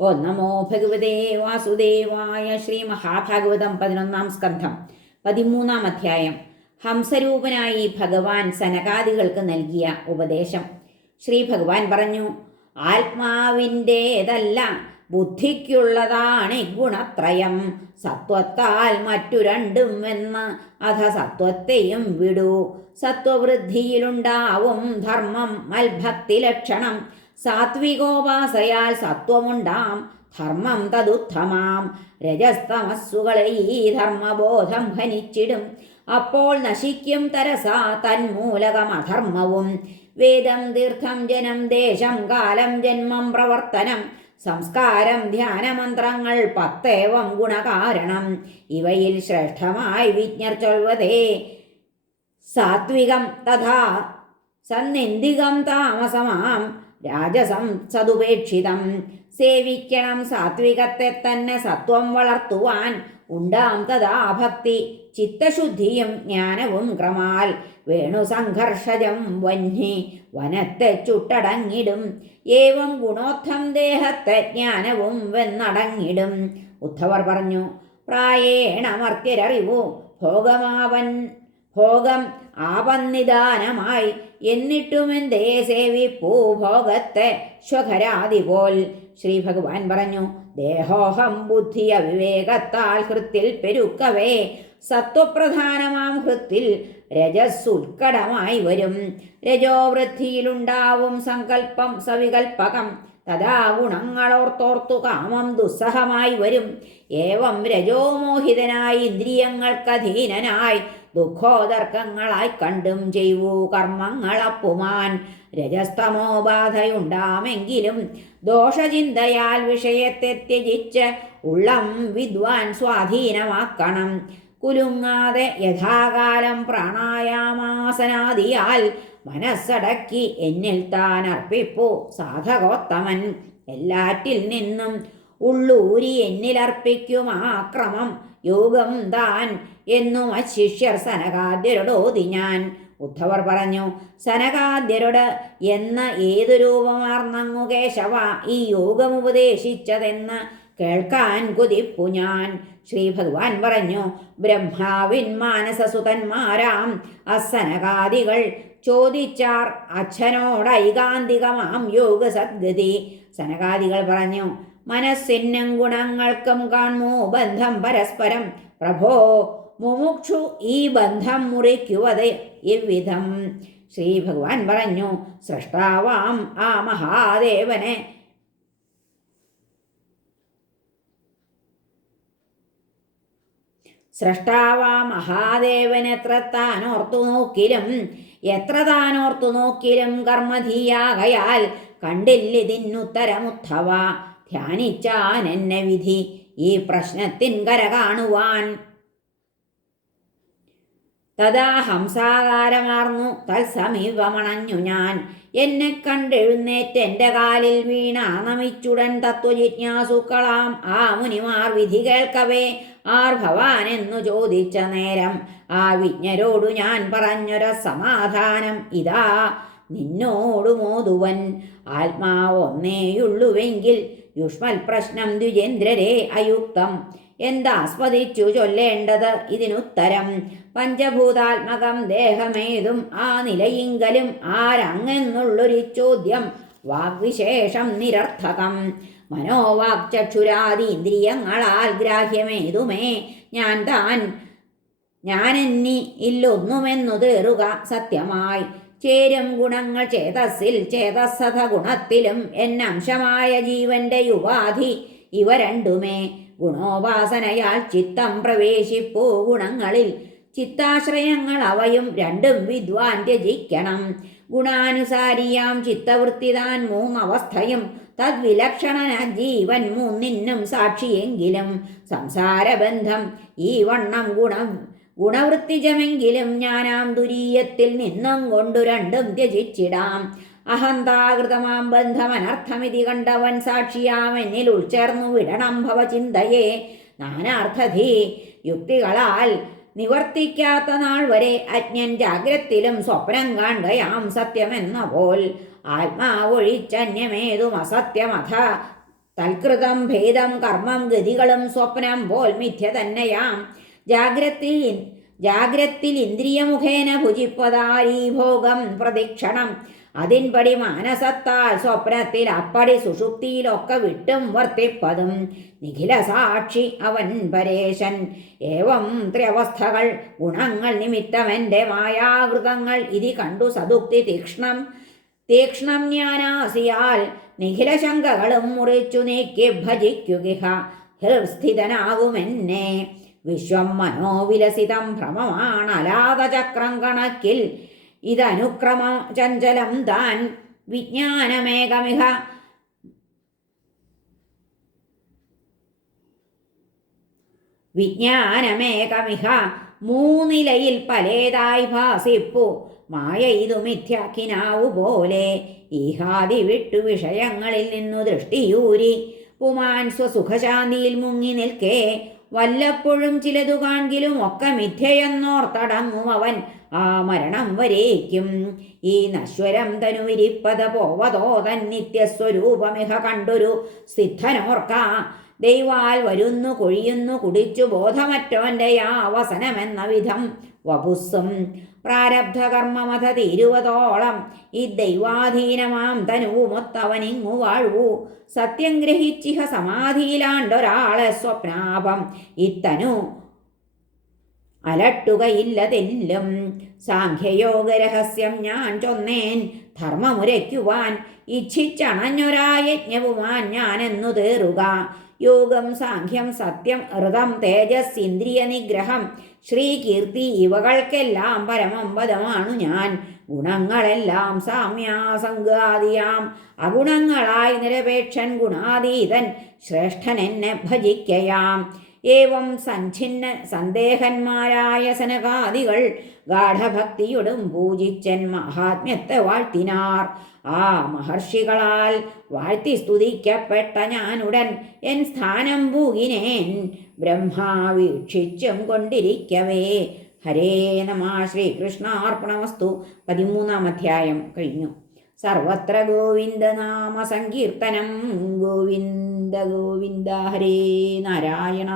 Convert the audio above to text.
ഓ നമോ ഭഗവതേ വാസുദേവായ ശ്രീ മഹാഭാഗവതം പതിനൊന്നാം സ്കന്ധം പതിമൂന്നാം അധ്യായം ഹംസരൂപനായി ഭഗവാൻ സനകാദികൾക്ക് നൽകിയ ഉപദേശം. ശ്രീ ഭഗവാൻ പറഞ്ഞു ആത്മാവിന്റേതല്ല ബുദ്ധിക്കുള്ളതാണ് ഗുണത്രയം. സത്വത്താൽ മറ്റു രണ്ടും എന്ന് അധ സത്വത്തെയും വിടൂ. സത്വവൃദ്ധിയിലുണ്ടാവും ധർമ്മം മൽഭക്തി ലക്ഷണം സാത്വികോപാസയാൽ സത്വമുണ്ടാം. ധർമ്മം തതുത്തമാം രജസ്തമസ്സുകളെ ഈ ധർമ്മബോധം ഹനിച്ചിടും. അപ്പോൾ നശിക്കും തരസാ തന്മൂലകമധർമ്മവും. വേദം തീർത്ഥം ജനം ദേശം കാലം ജന്മം പ്രവർത്തനം. സംസ്കാരം ധ്യാനമന്ത്രങ്ങൾ പത്തേവം ഗുണകാരണം. ഇവയിൽ ശ്രേഷ്ഠമായി വിജ്ഞർ ചൊൽവതേ. സാത്വികം തഥാ സന്നിന്ദികം താമസമാം. രാജസം സതുപേക്ഷിതം. സേവിക്കണം സാത്വികത്തെ തന്നെ സത്വം വളർത്തുവാൻ. ഉണ്ടാം തഥാ ഭക്തി. ചിത്തശുദ്ധിയും ജ്ഞാനവും ക്രമാൽ. വേണു സംഘർഷജം വഞ്ഞി വനത്തെ ചുട്ടടങ്ങിടും. ഏവം ഗുണോത്ഥം ദേഹത്തെ ജ്ഞാനവും വെന്നടങ്ങിടും. ഉദ്ധവർ പറഞ്ഞു പ്രായേണമർത്തിരറിവു. ഭോഗമാവൻ ഭോഗം ആപന്നിദാനമായി. എന്നിട്ടുമെന്തേ സേവിപ്പൂ ഭോഗത്തെ സ്വഖരാതി പോൽ. ശ്രീ ഭഗവാൻ പറഞ്ഞു ദേഹോഹം ബുദ്ധി അവിവേകത്താൽ ഹൃത്തിൽ പെരുക്കവേ സത്വപ്രധാനമാം ഹൃത്തിൽ രജസ്സുൽക്കടമായി വരും. രജോവൃദ്ധിയിലുണ്ടാവും സങ്കല്പം സവികൽപ്പകം തഥാ ഗുണങ്ങളോർത്തോർത്തു കാമം ദുസ്സഹമായി വരും. ഏവം രജോമോഹിതനായി ഇന്ദ്രിയങ്ങൾക്കധീനനായി ദുഃഖോദർക്കങ്ങളായി കണ്ടും ചെയ്വൂ കർമ്മങ്ങളപ്പുമാൻ രജസ്തമോ ബാധയുണ്ടാമെങ്കിലും ദോഷചിന്തയാൽ വിഷയത്തെ ത്യജിച്ച് ഉള്ളം വിദ്വാൻ സ്വാധീനമാക്കണം. കുലുങ്ങാതെ യഥാകാലം പ്രാണായാമാസനാദിയാൽ മനസ്സടക്കി എന്നിൽ താൻ അർപ്പിപ്പു സാധകോത്തമൻ. എല്ലാറ്റിൽ നിന്നും ഉള്ളൂരി എന്നിലർപ്പിക്കും ആ ക്രമം. യോഗം താൻ എന്നു അശിഷ്യർ സനകാദ്യരോടോതി ഞാൻ. ഉദ്ധവർ പറഞ്ഞു സനകാദ്യരോട് എന്ന ഏതു രൂപമാർന്നങ്ങു കേശവ ഈ യോഗം ഉപദേശിച്ചതെന്ന് കേൾക്കാൻ കുതിപ്പു ഞാൻ. ശ്രീ ഭഗവാൻ പറഞ്ഞു ബ്രഹ്മാവിൻ മാനസസുതന്മാരാം അസനകാദികൾ ചോദിച്ചാർ അച്ഛനോടൈകാന്തികമാം യോഗ സദ്ഗതി സനകാദികൾ പറഞ്ഞു മനസ്സിനും ഗുണങ്ങൾക്കും കാണുമോ ബന്ധം പരസ്പരം. പ്രഭോ മുമുക്ഷു ഈ ബന്ധം മുറിക്കുവത് ഇவ்விധം ശ്രീ ഭഗവാൻ പറഞ്ഞു സൃഷ്ടാവാം ആ മഹാദേവനെ. സൃഷ്ടാവാ മഹാദേവനെത്ര താനോർത്തു നോക്കിലും എത്ര താനോർത്തു നോക്കിലും കർമ്മധീയാകയാൽ കണ്ടില്ലിതിന്നുത്തരമുദ്ധവ. ധ്യാനിച്ചാൻ എന്നെ വിധി. ഈ പ്രശ്നത്തിൻ കര കാണുവാൻ. തഥാ ഹംസാകാരമാർന്നു. തത്സമീപമണഞ്ഞു ഞാൻ. എന്നെ കണ്ടെഴുന്നേറ്റ് എന്റെ കാലിൽ വീണ നമിച്ചുടൻ തത്വജിജ്ഞാസുക്കളാം. ആ മുനിമാർ വിധി കേൾക്കവേ. ആർ ഭവാൻ എന്നു ചോദിച്ച നേരം ആ വിജ്ഞരോടു ഞാൻ പറഞ്ഞൊര സമാധാനം ഇതാ. നിന്നോടു മോതുവൻ. ആത്മാവൊന്നേയുള്ളുവെങ്കിൽ യുഷ്മൽ പ്രശ്നം ദ്വിജേന്ദ്രരെ അയുക്തം. എന്താസ്വദിച്ചു ചൊല്ലേണ്ടത് ഇതിനുത്തരം? പഞ്ചഭൂതാത്മകം ദേഹമേതും ആ നിലയിങ്കലും ആരങ്ങെന്നുള്ളൊരു ചോദ്യം. വാഗ്വിശേഷം നിരർത്ഥകം. മനോവാക്ചക്ഷുരാദി ഇന്ദ്രിയങ്ങളാൽ ഗ്രാഹ്യമേതുമേ? ഞാൻ താൻ ഞാനെന്നി ഇല്ലൊന്നുമെന്നു തേറുക സത്യമായി. ചേരും ഗുണങ്ങൾ ചേതസ്സിൽ ചേതസ്സഥ ഗുണത്തിലും എന്നംശമായ ജീവന്റെ യുവാധി ഇവ രണ്ടുമേ. ഗുണോപാസനയാൽ ചിത്തം പ്രവേശിപ്പൂ ഗുണങ്ങളിൽ. ചിത്താശ്രയങ്ങൾ അവയും രണ്ടും വിദ്വാൻ രചിക്കണം. ഗുണാനുസാരിയാം ചിത്തവൃത്തി താൻ മൂന്നവസ്ഥയും തദ്വിലക്ഷണന ജീവൻ മൂന്നിനും സാക്ഷിയെങ്കിലും. സംസാരബന്ധം ഈ വണ്ണം ഗുണം ഗുണവൃത്തിജമെങ്കിലും ഞാനാം തുരീയത്തിൽ നിന്നും കൊണ്ടു രണ്ടും ത്യജിച്ചിടാം. അഹന്താകൃതമാം ബന്ധമനർത്ഥമിതി കണ്ടവൻ സാക്ഷിയാമെന്നിൽ ഉൾച്ചേർന്നു വിടണം ഭവചിന്തയെ. നാനാർത്ഥധി യുക്തികളാൽ നിവർത്തിക്കാത്ത നാൾ വരെ അജ്ഞൻ ജാഗ്രത്തിലും സ്വപ്നം കാണുകയാം സത്യമെന്ന പോൽ ആത്മാവൊഴിച്ചന്യമേതും അസത്യമഥ. തൽകൃതം ഭേദം കർമ്മം ഗതികളും സ്വപ്നം പോൽ മിഥ്യ തന്നെയാം. ജാഗ്രത്തിൽ ജാഗ്രത്തിൽ ഇന്ദ്രിയമുഖേന ഭുജിപ്പതാരീ ഭോഗം പ്രദക്ഷിണം. അതിൻപടി മാനസത്താൽ സ്വപ്നത്തിൽ അപ്പടി സുഷുപ്തിയിലൊക്കെ വിട്ടും വർത്തിപ്പതും. നിഖില സാക്ഷി അവൻ പരേശൻ. ഏവം ത്ര്യവസ്ഥകൾ ഗുണങ്ങൾ നിമിത്തമെന്റെ മായാകൃതങ്ങൾ ഇതി കണ്ടു സതുക്തി തീക്ഷ്ണം. തീക്ഷ്ണം ഞാനാസിയാൽ നിഖിലശങ്കകളും മുറിച്ചു നീക്കി ഭജിക്കുക ഹൃസ്ഥിതനാകുമെന്നെ വിശ്വം മനോവിലസിതം ഭ്രമമാണ് അലാതചക്രം കണക്കിൽ. ഇതനുക്രമ ചഞ്ചലം താൻ വിജ്ഞാനമേകമിഹ. വിജ്ഞാനമേകമിഹ. മൂന്നിലയിൽ പലേതായി ഭാസിപ്പു. മായ ഇതു മിഥ്യാക്കിനാവു പോലെ. ഈഹാദി വിട്ടു വിഷയങ്ങളിൽ നിന്നു ദൃഷ്ടിയൂരി. പുമാൻ സ്വസുഖശാന്തിയിൽ മുങ്ങി നിൽക്കേ. വല്ലപ്പോഴും ചിലതു കാൺകിലും ഒക്കെ മിഥ്യയെന്നോർത്തടങ്ങും അവൻ ആ മരണം വരേക്കും. ഈ നശ്വരം തനുവിരിപ്പത പോവതോ തൻ നിത്യസ്വരൂപമിഹ കണ്ടൊരു സിദ്ധനോർക്ക. ദൈവാൽ വരുന്നു കൊഴിയുന്നു കുടിച്ചു ബോധമറ്റവന്റെ ആ അവസനമെന്ന വിധം വപുസ്സും പ്രാരബ്ധകർമ്മമഥ തീരുവതോളം ഈ ദൈവാധീനമാം തനുവുമൊത്തവനിങ്ങു വാഴ്വു. സത്യം ഗ്രഹിച്ചിഹ സമാധിയിലാണ്ടൊരാളെ സ്വപ്നാപം. ഇത്തനു അലട്ടുകയില്ലതെല്ലും സാഖ്യയോഗരഹസ്യം ഞാൻ ചൊന്നേൻ ധർമ്മമുരയ്ക്കുവാൻ ഇച്ഛിച്ചണഞ്ഞൊരാ യജ്ഞവുമാൻ ഞാനെന്നു തേറുക. യോഗം സാഖ്യം സത്യം ഹൃതം തേജസ് ഇന്ദ്രിയ നിഗ്രഹം ശ്രീകീർത്തി ഇവകൾക്കെല്ലാം പരമമ്പതമാണു ഞാൻ. ഗുണങ്ങളെല്ലാം സാമ്യാസംഗാദിയാം. അഗുണങ്ങളായി നിരപേക്ഷൻ ഗുണാതീതൻ ശ്രേഷ്ഠൻ എന്നെ ഭജിക്കയാം. ഏവം സഞ്ചിന്ന സന്ദേഹന്മാരായ സനകാദികൾ ഗാഠഭക്തിയോടും പൂജിച്ചൻ മഹാത്മ്യത്തെ വാഴ്ത്തിനാർ. ആ മഹർഷികളാൽ വാഴ്ത്തി സ്തുതിക്കപ്പെട്ട ഞാനുടൻ എൻ സ്ഥാനം പൂകിനേൻ. ബ്രഹ്മാവീക്ഷിച്ചും കൊണ്ടിരിക്കവേ. ഹരേ നമ ശ്രീകൃഷ്ണാർപ്പണമസ്തു. പതിമൂന്നാം അധ്യായം കഴിഞ്ഞു. സർവത്ര ഗോവിന്ദനാമ സങ്കീർത്തനം. ഗോവിന്ദ ഗോവിന്ദ ഹരേ നാരായണ.